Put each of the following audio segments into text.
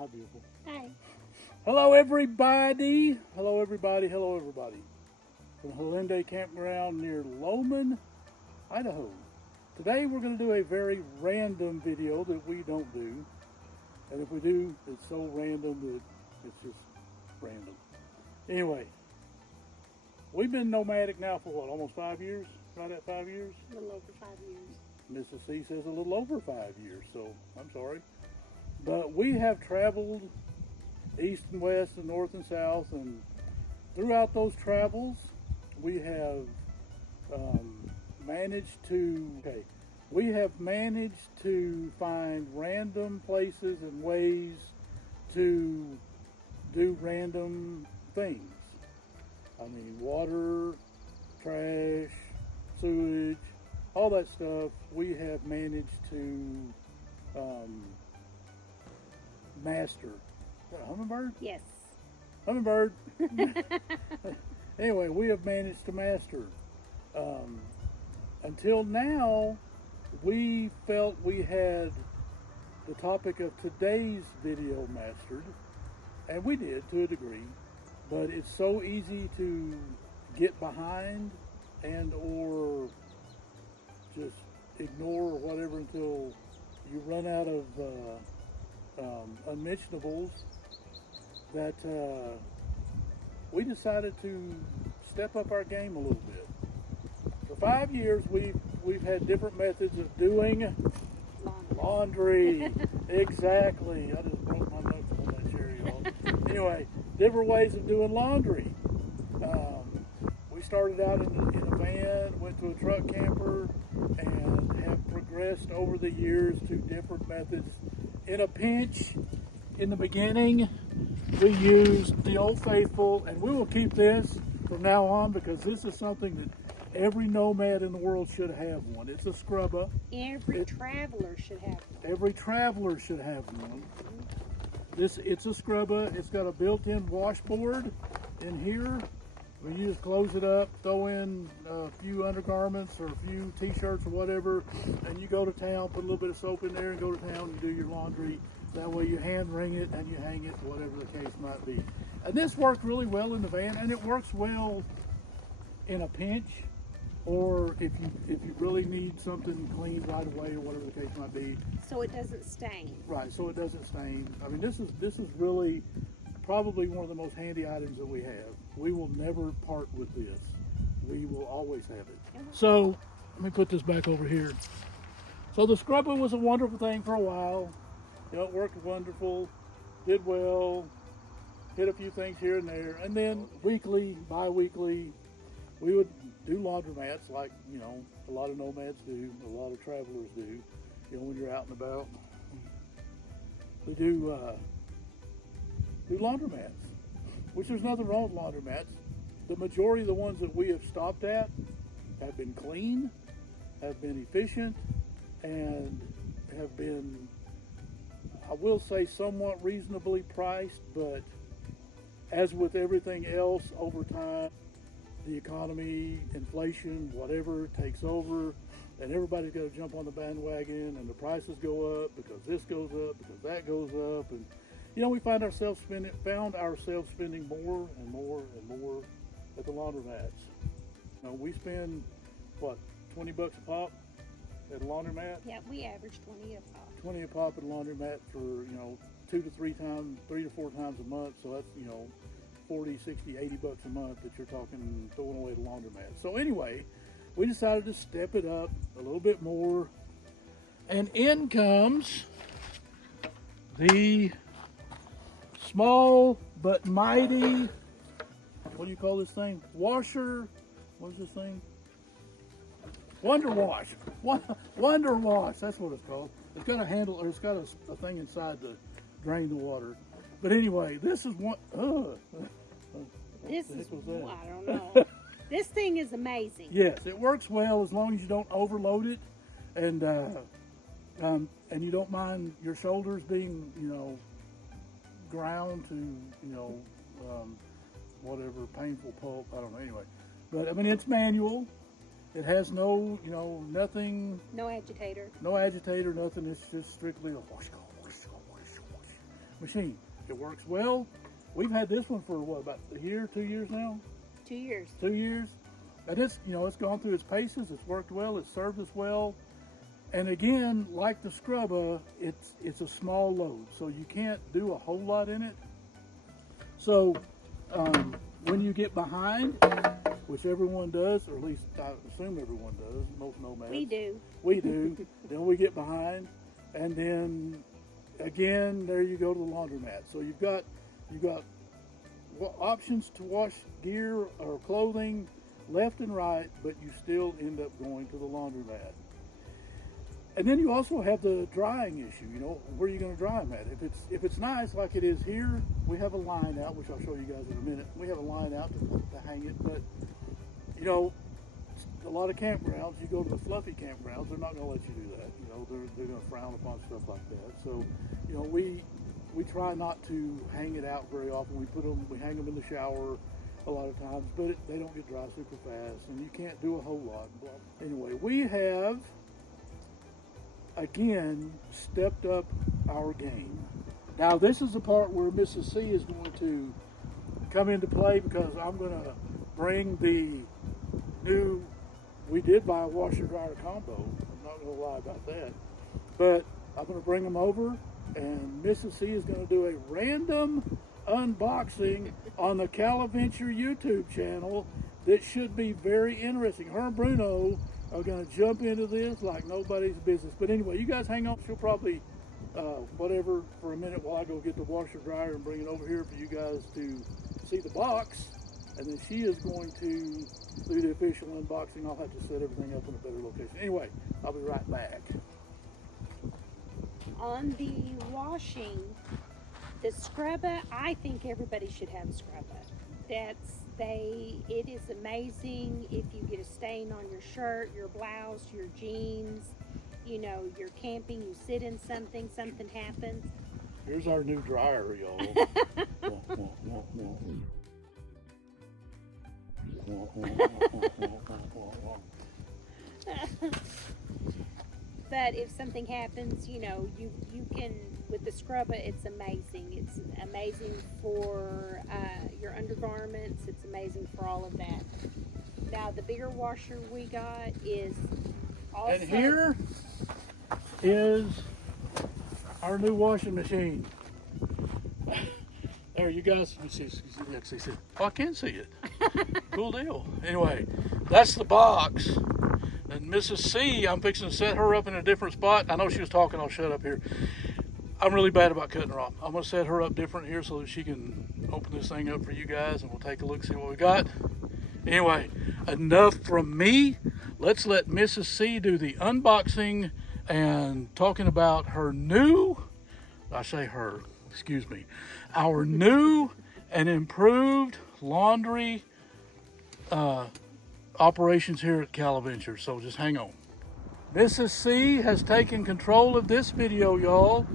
Hi, beautiful. Hi. Hello, everybody. Hello, everybody. Hello, everybody. From Halende Campground near Loman, Idaho. Today, we're going to do a very random video that we don't do. And if we do, it's so random that it's just random. Anyway, we've been nomadic now for what, almost 5 years? Right at 5 years? A little over 5 years. Mrs. C says a little over 5 years, so I'm sorry. But we have traveled east and west and north and south, and throughout those travels, we have managed to find random places and ways to do random things. I mean, water, trash, sewage, all that stuff we have managed to master. Is that a hummingbird? Yes. Hummingbird. Anyway, we have managed to master. Until now, we felt we had the topic of today's video mastered, and we did to a degree, but it's so easy to get behind and or just ignore or whatever until you run out of unmentionables that we decided to step up our game a little bit. For 5 years, we've had different methods of doing laundry. Exactly. I just broke my knuckle on that cherry, y'all. Anyway, different ways of doing laundry. We started out in a van, went to a truck camper, and have progressed over the years to different methods. In a pinch, in the beginning, we used the Old Faithful, and we will keep this from now on because this is something that every nomad in the world should have one. It's a scrubber. Every traveler should have one. Every traveler should have one. It's a scrubber. It's got a built-in washboard in here. When you just close it up, throw in a few undergarments or a few t-shirts or whatever, and you go to town, put a little bit of soap in there and go to town and do your laundry. That way you hand wring it and you hang it, whatever the case might be. And this worked really well in the van, and it works well in a pinch, or if you really need something cleaned right away or whatever the case might be. So it doesn't stain. Right, so it doesn't stain. I mean, this is really probably one of the most handy items that we have. We will never part with this. We will always have it. So let me put this back over here. So the scrubber was a wonderful thing for a while. You know, it worked wonderful, did well, hit a few things here and there, and then weekly, bi-weekly, we would do laundromats like, you know, a lot of nomads do, a lot of travelers do, you know, when you're out and about. We do laundromats, which there's nothing wrong with laundromats. The majority of the ones that we have stopped at have been clean, have been efficient, and have been, I will say, somewhat reasonably priced, but as with everything else over time, the economy, inflation, whatever takes over, and everybody's got to jump on the bandwagon, and the prices go up because this goes up, because that goes up, and you know, we found ourselves spending more and more and more at the laundromats. You know, we spend what, $20 a pop at a laundromat? Yeah, we average 20 a pop. 20 a pop at a laundromat for, you know, 3 to 4 times a month. So that's, you know, 40, 60, 80 bucks a month that you're talking throwing away at a laundromat. So anyway, we decided to step it up a little bit more. And in comes the small but mighty, what do you call this thing? Washer, what is this thing? Wonder Wash. Wonder Wash, that's what it's called. It's got a handle, or it's got a thing inside to drain the water. But anyway, this is one, This what the is, heck was that? I don't know. This thing is amazing. Yes, it works well as long as you don't overload it, and you don't mind your shoulders being, you know, ground to, you know, whatever painful pulp. I don't know. Anyway, but I mean, it's manual. It has no, you know, nothing. No agitator. No agitator, nothing. It's just strictly a wash, wash, wash, wash. machine. It works well. We've had this one for what, about a year, 2 years now? 2 years. 2 years. And it's, you know, it's gone through its paces. It's worked well. It's served us well. And again, like the Scrubba, it's a small load, so you can't do a whole lot in it. So when you get behind, which everyone does, or at least I assume everyone does, most nomads. We do. We do. Then we get behind, and then again, there you go to the laundromat. So you've got options to wash gear or clothing left and right, but you still end up going to the laundromat. And then you also have the drying issue. You know, where are you going to dry them at? If it's nice like it is here, we have a line out, which I'll show you guys in a minute. We have a line out to hang it, but you know, a lot of campgrounds, you go to the fluffy campgrounds, they're not going to let you do that. You know, they're going to frown upon stuff like that. So, you know, we try not to hang it out very often. We hang them in the shower a lot of times, but they don't get dry super fast, and you can't do a whole lot. Anyway, we have again stepped up our game. Now this is the part where Mrs. C is going to come into play, because I'm going to bring the new, we did buy a washer dryer combo, I'm not going to lie about that, but I'm going to bring them over, and Mrs. C is going to do a random unboxing on the Calla'Venture YouTube channel that should be very interesting. Her and Bruno are going to jump into this like nobody's business. But anyway, you guys hang on. She'll probably whatever for a minute while I go get the washer dryer and bring it over here for you guys to see the box, and then she is going to do the official unboxing. I'll have to set everything up in a better location. Anyway, I'll be right back. On the washing, the Scrubba, I think everybody should have a Scrubba. It is amazing if you get a stain on your shirt, your blouse, your jeans, you know, you're camping, you sit in something happens. Here's our new dryer, y'all. But if something happens, you know, you can, with the Scrubba, it's amazing. It's amazing for your undergarments. It's amazing for all of that. Now, the bigger washer we got is also... And here is our new washing machine. There, you guys can see. Oh, I can see it. Cool deal. Anyway, that's the box. And Mrs. C, I'm fixing to set her up in a different spot. I know she was talking. I'll shut up here. I'm really bad about cutting her off. I'm going to set her up different here so that she can open this thing up for you guys, and we'll take a look, see what we got. Anyway, enough from me. Let's let Mrs. C do the unboxing and talking about her new, our new and improved laundry operations here at Calla'Venture. So just hang on. Mrs. C has taken control of this video, y'all.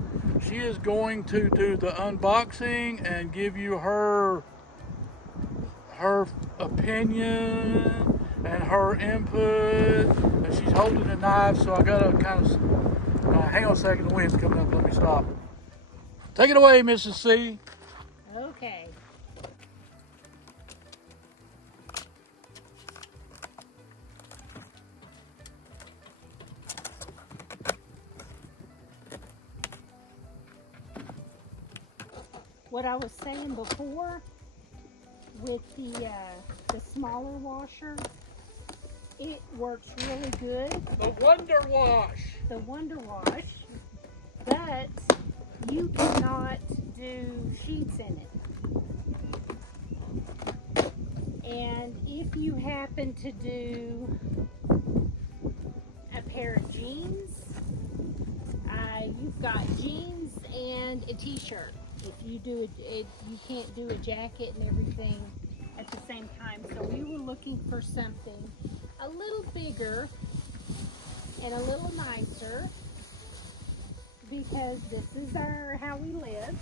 She is going to do the unboxing and give you her opinion and her input. And she's holding a knife, so I gotta kind of hang on a second. The wind's coming up. Let me stop. Take it away, Mrs. C. Okay. What I was saying before with the smaller washer, it works really good. The Wonder Wash. The Wonder Wash, but you cannot do sheets in it. And if you happen to do a pair of jeans, you've got jeans and a t-shirt. If you do it, you can't do a jacket and everything at the same time. So we were looking for something a little bigger and a little nicer, because this is how we live.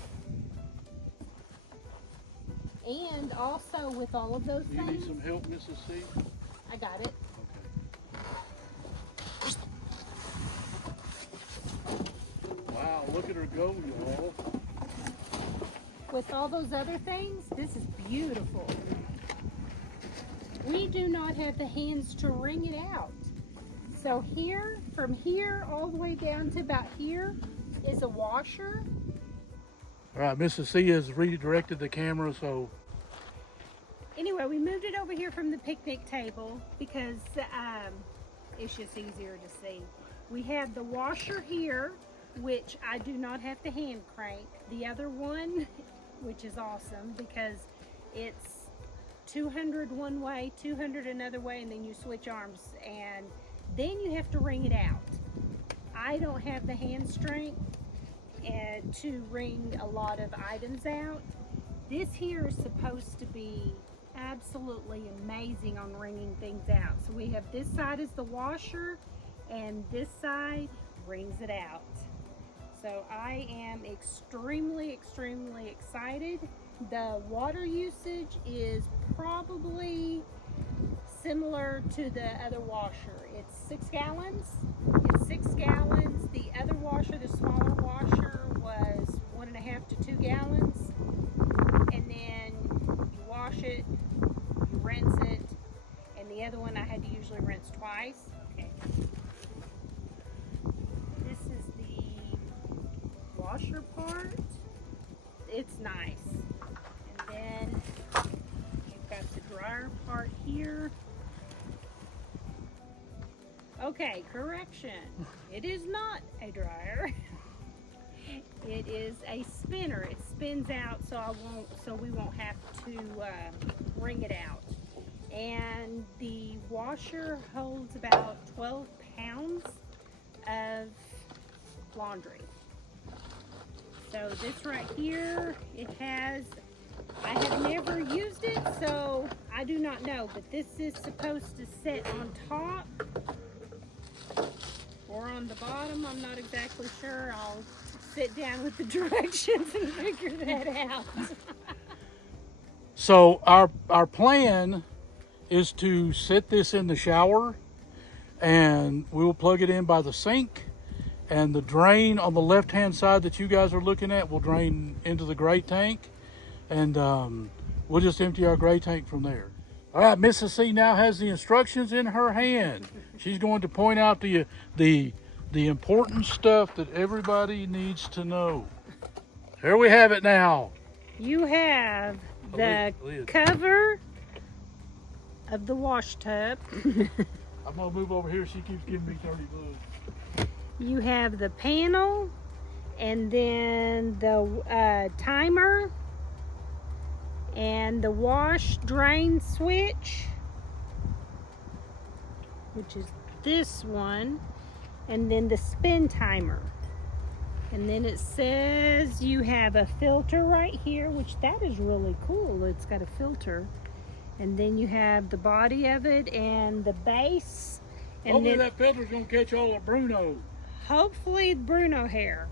And also with all of those Do you things. need some help, Mrs. C? I got it. Okay. Wow, look at her go, y'all. with all those other things, this is beautiful. We do not have the hands to wring it out. So here, from here all the way down to about here is a washer. All right, Mrs. C has redirected the camera, so. Anyway, we moved it over here from the picnic table because it's just easier to see. We have the washer here, which I do not have to hand crank. The other one, which is awesome because it's 200 one way, 200 another way, and then you switch arms, and then you have to wring it out. I don't have the hand strength and to wring a lot of items out. This here is supposed to be absolutely amazing on wringing things out. So we have this side is the washer, and this side wrings it out. So I am extremely excited. The water usage is probably similar to the other washer. It's 6 gallons. It's 6 gallons. The other washer, the smaller washer, was 1.5 to 2 gallons. And then you wash it, you rinse it, and the other one I had to usually rinse twice. Okay. This is the washer part. It's nice. And then you've got the dryer part here. Okay, correction. It is not a dryer. It is a spinner. It spins out, so we won't have to wring it out. And the washer holds about 12 pounds of laundry. So this right here, I have never used it, so I do not know, but this is supposed to sit on top or on the bottom. I'm not exactly sure. I'll sit down with the directions and figure that out. So our plan is to set this in the shower, and we will plug it in by the sink, and the drain on the left hand side that you guys are looking at will drain into the gray tank, and we'll just empty our gray tank from there. All right, Mrs. C now has the instructions in her hand. She's going to point out the important stuff that everybody needs to know. Here we have it now. You have the cover of the wash tub. I'm gonna move over here. She keeps giving me 30 bucks. You have the panel, and then the timer, and the wash drain switch, which is this one, and then the spin timer. And then it says you have a filter right here, which that is really cool. It's got a filter. And then you have the body of it and the base. And hopefully then that filter's gonna catch all the Bruno. Hopefully Bruno hair.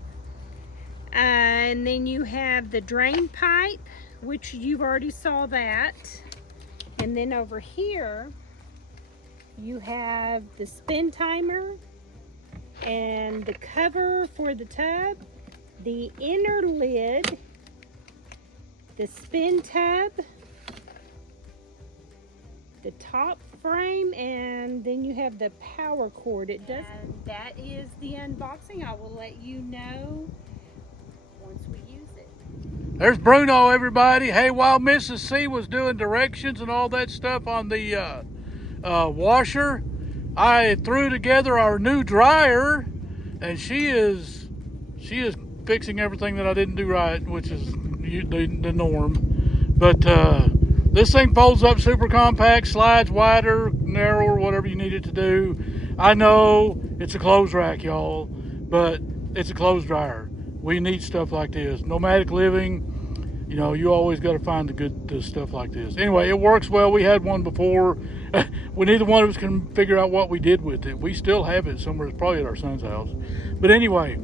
And then you have the drain pipe, which you've already saw that. And then over here, you have the spin timer and the cover for the tub, the inner lid, the spin tub, the top frame, and then you have the power cord. It does. And that is the unboxing. I will let you know once we use it. There's Bruno, everybody. Hey, while Mrs. C was doing directions and all that stuff on the washer, I threw together our new dryer, and she is fixing everything that I didn't do right, which is the norm. But this thing folds up super compact, slides wider, narrower, whatever you need it to do. I know it's a clothes rack, y'all, but it's a clothes dryer. We need stuff like this. Nomadic living, you know, you always got to find the good stuff like this. Anyway, it works well. We had one before. We neither one of us can figure out what we did with it. We still have it somewhere. It's probably at our son's house. But anyway,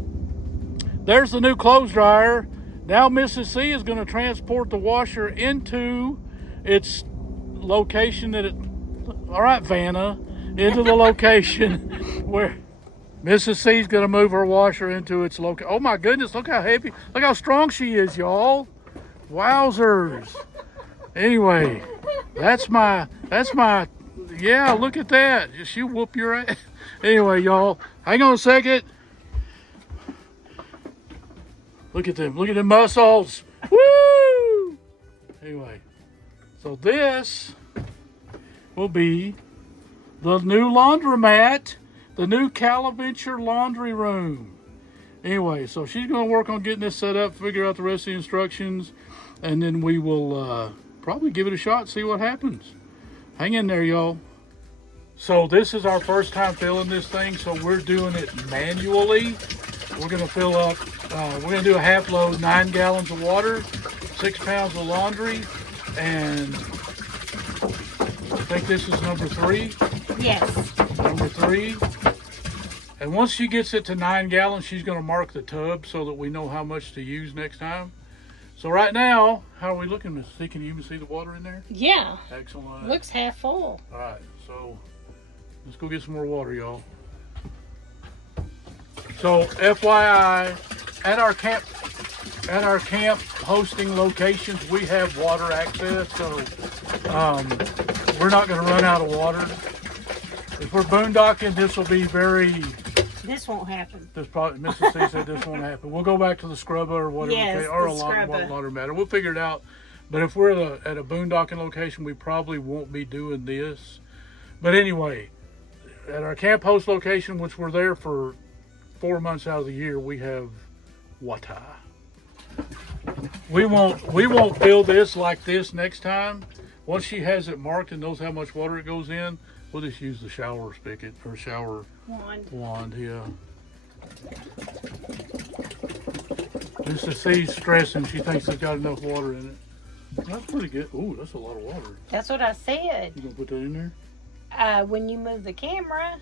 there's the new clothes dryer. Now Mrs. C is going to transport the washer into its location all right, Vanna, into the location where Mrs. C is going to move her washer into its location. Oh my goodness, look how heavy, look how strong she is, y'all. Wowzers. Anyway, that's my, yeah, look at that. She'll whoop your ass. Anyway, y'all, hang on a second. Look at them muscles. Woo! Anyway, so this will be the new laundromat, the new Calla'Venture laundry room. Anyway, so she's going to work on getting this set up, figure out the rest of the instructions, and then we will probably give it a shot, see what happens. Hang in there, y'all. So this is our first time filling this thing, so we're doing it manually. We're going to fill up, we're going to do a half load, 9 gallons of water, 6 pounds of laundry, and I think this is number 3. Yes. Number 3. And once she gets it to 9 gallons, she's going to mark the tub so that we know how much to use next time. So right now, how are we looking, Miss C? Can you even see the water in there? Yeah. Excellent. Looks half full. All right, so let's go get some more water, y'all. So FYI, at our camp hosting locations, we have water access, so we're not going to run out of water. If we're boondocking, this will be very. This won't happen. This probably Mrs. C said this won't happen. We'll go back to the scrubber or whatever, yes, or a scrubber. laundromat. We'll figure it out. But if we're at a boondocking location, we probably won't be doing this. But anyway, at our camp host location, which we're there for 4 months out of the year, we have water. We won't fill this like this next time. Once she has it marked and knows how much water it goes in, we'll just use the shower spigot or shower wand. Yeah. Mrs. C's stressing. She thinks it's got enough water in it. That's pretty good. Ooh, that's a lot of water. That's what I said. You gonna put that in there? When you move the camera.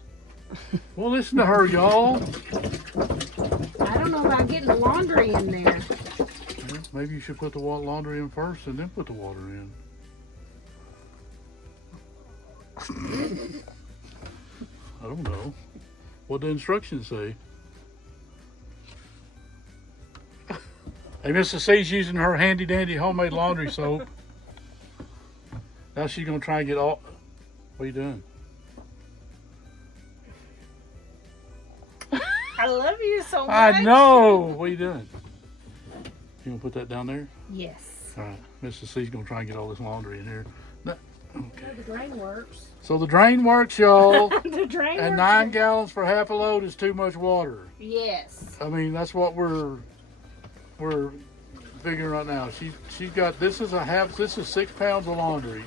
Well, listen to her, y'all. I don't know about getting the laundry in there. Yeah, maybe you should put the laundry in first and then put the water in. I don't know. What the instructions say. Hey, Mrs. C's using her handy dandy homemade laundry soap. Now she's gonna try and get all. What are you doing? I love you so much. I know. What are you doing? You gonna put that down there? Yes. All right. Mrs. C's gonna try and get all this laundry in here. No. Okay. The drain works. So the drain works, y'all. The drain and works. 9 gallons for half a load is too much water. Yes. I mean, that's what we're figuring right now. She's got, this is 6 pounds of laundry.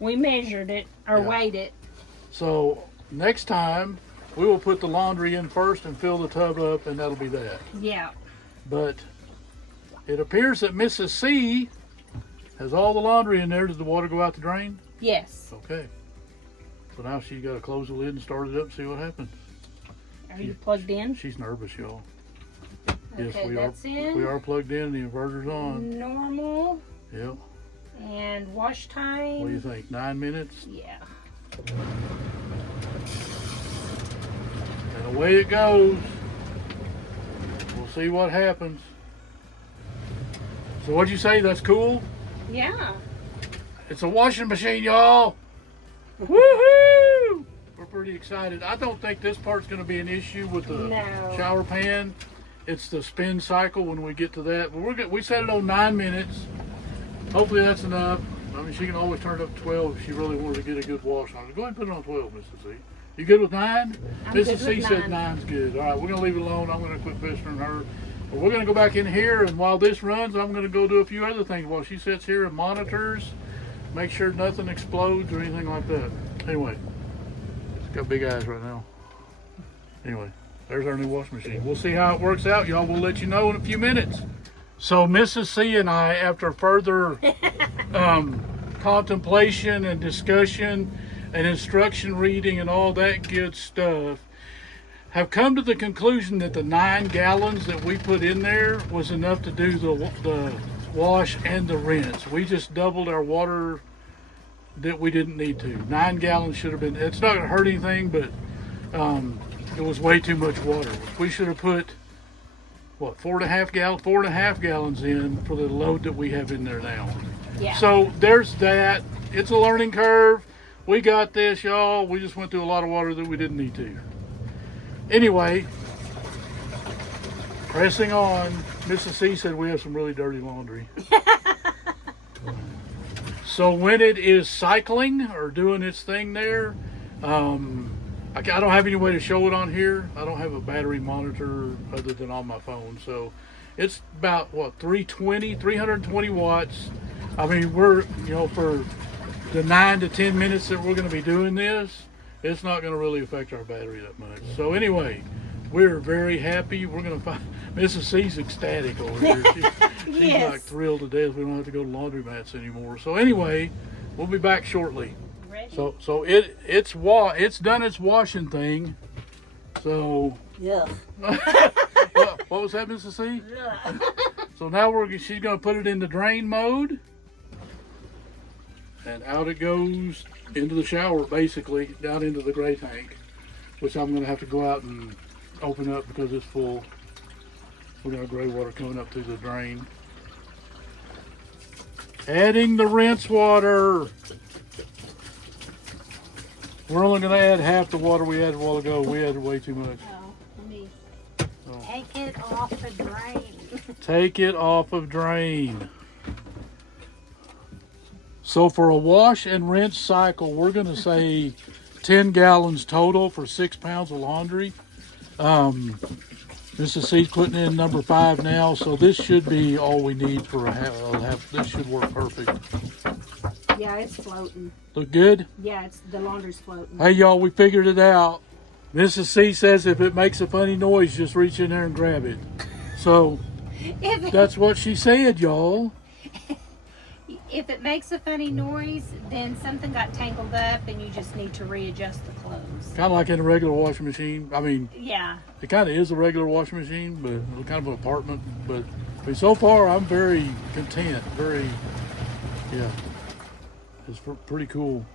We measured it or weighed it. So next time we will put the laundry in first and fill the tub up, and that'll be that. Yeah. But it appears that Mrs. C has all the laundry in there. Does the water go out the drain? Yes. Okay. So now she's got to close the lid and start it up and see what happens. Are you plugged in? She's nervous, y'all. Okay, yes, we that's are. in. We are plugged in. The inverter's on. Normal. Yep. And wash time. What do you think? 9 minutes? Yeah. And away it goes. We'll see what happens. So what'd you say? That's cool? Yeah. It's a washing machine, y'all. Woohoo! We're pretty excited. I don't think this part's going to be an issue with the shower pan. It's the spin cycle when we get to that. But we set it on 9 minutes. Hopefully that's enough. I mean, she can always turn it up to 12 if she really wanted to get a good wash on it. Go ahead and put it on 12, Mrs. C. You good with 9? Mrs. C said 9's good. All right, we're going to leave it alone. I'm going to quit pestering her. But we're going to go back in here, and while this runs, I'm going to go do a few other things while she sits here and monitors, make sure nothing explodes or anything like that. Anyway, it's got big eyes right now. Anyway, there's our new washing machine. We'll see how it works out, y'all. We'll let you know in a few minutes. So Mrs. C and I, after further contemplation and discussion and instruction reading and all that good stuff, have come to the conclusion that the 9 gallons that we put in there was enough to do the wash and the rinse. We just doubled our water that we didn't need to. 9 gallons should have been, it's not going to hurt anything, but it was way too much water. We should have put what, 4.5 gallons in for the load that we have in there now. Yeah. So there's that. It's a learning curve. We got this, y'all. We just went through a lot of water that we didn't need to. Anyway, pressing on. Mrs. C said we have some really dirty laundry. So when it is cycling or doing its thing there, I don't have any way to show it on here. I don't have a battery monitor other than on my phone. So it's about, what, 320 watts. I mean, we're, you know, for the 9 to 10 minutes that we're going to be doing this, it's not going to really affect our battery that much. So anyway, we're very happy. We're going to find, Mrs. C's ecstatic over here. She's Yes. like thrilled to death. We don't have to go to laundromats anymore. So anyway, we'll be back shortly. Ready? So it's done its washing thing. So Yeah. what was that, Mrs. C? Yeah. So now she's going to put it into drain mode, and out it goes into the shower, basically down into the gray tank, which I'm going to have to go out and open up because it's full. We got gray water coming up through the drain. Adding the rinse water. We're only going to add half the water we had a while ago. We added way too much. Oh, let me take it off the drain. Take it off of drain. So for a wash and rinse cycle, we're going to say 10 gallons total for 6 pounds of laundry. Mrs. C's putting in number 5 now, so this should be all we need for a half. This should work perfect. Yeah, it's floating. Look good? Yeah, the laundry's floating. Hey y'all, we figured it out. Mrs. C says if it makes a funny noise, just reach in there and grab it. So that's what she said, y'all. If it makes a funny noise, then something got tangled up and you just need to readjust the clothes. Kind of like in a regular washing machine. I mean, Yeah. it kind of is a regular washing machine, but kind of an apartment. But I mean, so far, I'm very content. Yeah, it's pretty cool.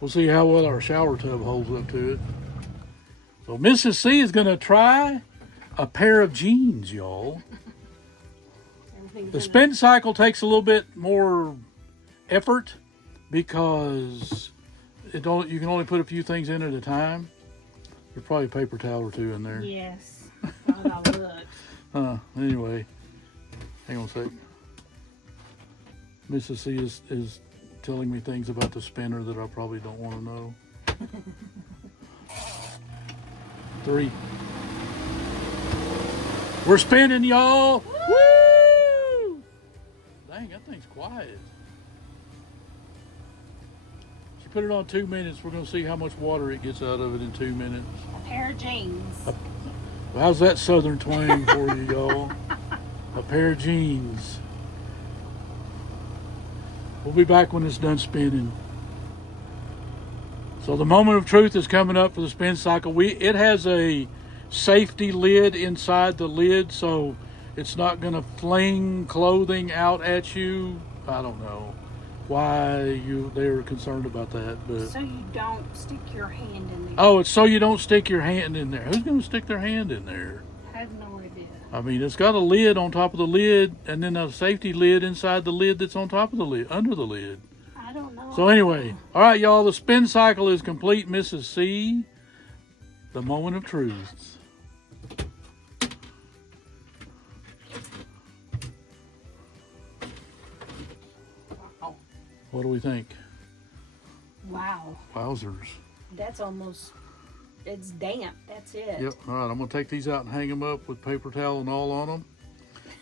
We'll see how well our shower tub holds up to it. So Mrs. C is going to try a pair of jeans, y'all. The spin cycle takes a little bit more effort because you can only put a few things in at a time. There's probably a paper towel or two in there. Yes. I gotta look. Anyway, hang on a sec. Mrs. C is telling me things about the spinner that I probably don't want to know. 3. We're spinning, y'all. Woo! Dang, that thing's quiet. She put it on 2 minutes. We're going to see how much water it gets out of it in 2 minutes. A pair of jeans. How's that southern twang for you, y'all? A pair of jeans. We'll be back when it's done spinning. So the moment of truth is coming up for the spin cycle. It has a safety lid inside the lid, so it's not going to fling clothing out at you. I don't know why they're concerned about that, but So you don't stick your hand in there. oh, it's so you don't stick your hand in there. Who's going to stick their hand in there? I have no idea. I mean, it's got a lid on top of the lid, and then a safety lid inside the lid that's on top of the lid, under the lid. I don't know. So anyway, all right, y'all, the spin cycle is complete. Mrs. C, the moment of truth. Wow. What do we think? Wow. Wowzers. That's almost, it's damp. That's it. Yep. All right, I'm going to take these out and hang them up with paper towel and all on them,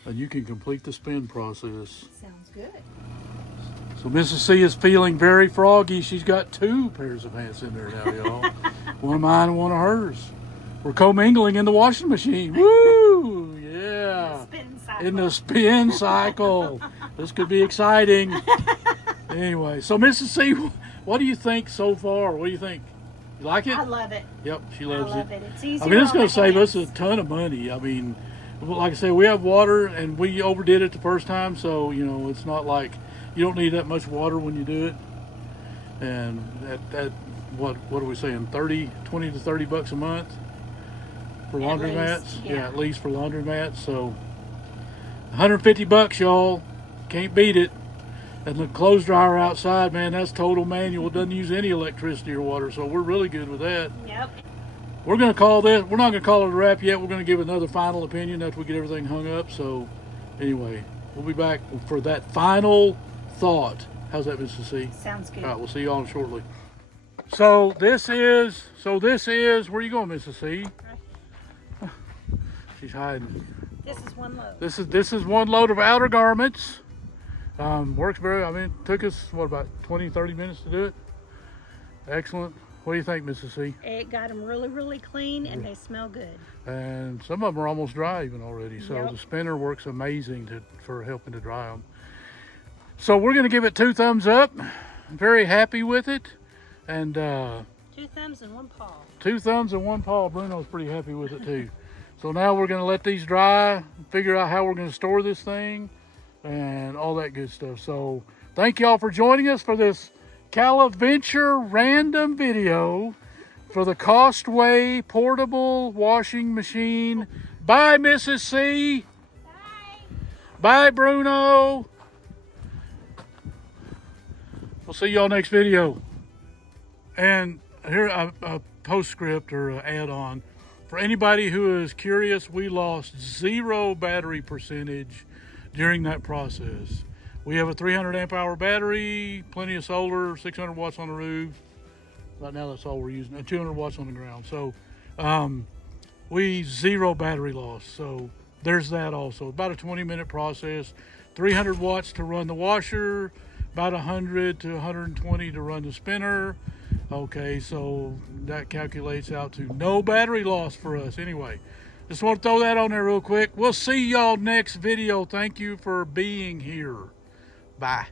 and you can complete the spin process. Sounds good. So Mrs. C is feeling very froggy. She's got 2 pairs of pants in there now, y'all. One of mine and one of hers. We're commingling in the washing machine. Woo! Yeah. Spin cycle. In the spin cycle. This could be exciting. Anyway, so Mrs. C, what do you think so far? What do you think? You like it? I love it. Yep, she I loves love it. it. It's easy. I mean, it's going to save us a ton of money. I mean, like I said, we have water, and we overdid it the first time, so, you know, it's not like you don't need that much water when you do it. And what are we saying, 20 to 30 bucks a month? For laundromats? Yeah. At least for laundromats. So $150, y'all. Can't beat it. And the clothes dryer outside, man, that's total manual. It doesn't use any electricity or water, so we're really good with that. Yep. We're going to call this, we're not going to call it a wrap yet. We're going to give another final opinion after we get everything hung up. So anyway, we'll be back for that final thought. How's that, Mrs. C? Sounds good. All right, we'll see you all shortly. So this is, where you going, Mrs. C? She's hiding. This is one load. This is one load of outer garments. Works very, I mean, it took us, what, about 20, 30 minutes to do it? Excellent. What do you think, Mrs. C? It got them really, really clean, and they smell good. And some of them are almost dry even already. So Yep. the spinner works amazing for helping to dry them. So we're going to give it 2 thumbs up. I'm very happy with it. And 2 thumbs and 1 paw. 2 thumbs and 1 paw. Bruno's pretty happy with it too. So now we're going to let these dry, figure out how we're going to store this thing and all that good stuff. So thank y'all for joining us for this Calla'Venture random video for the COSTWAY Portable Washing Machine. Bye, Mrs. C. Bye. Bye, Bruno. We'll see y'all next video. And here a postscript or an add-on. For anybody who is curious, we lost 0 battery percentage during that process. We have a 300 amp hour battery, plenty of solar, 600 watts on the roof. Right now that's all we're using, and 200 watts on the ground. So we 0 battery loss. So there's that also. About a 20-minute process, 300 watts to run the washer, about 100 to 120 to run the spinner. Okay, so that calculates out to no battery loss for us. Anyway, just want to throw that on there real quick. We'll see y'all next video. Thank you for being here. Bye.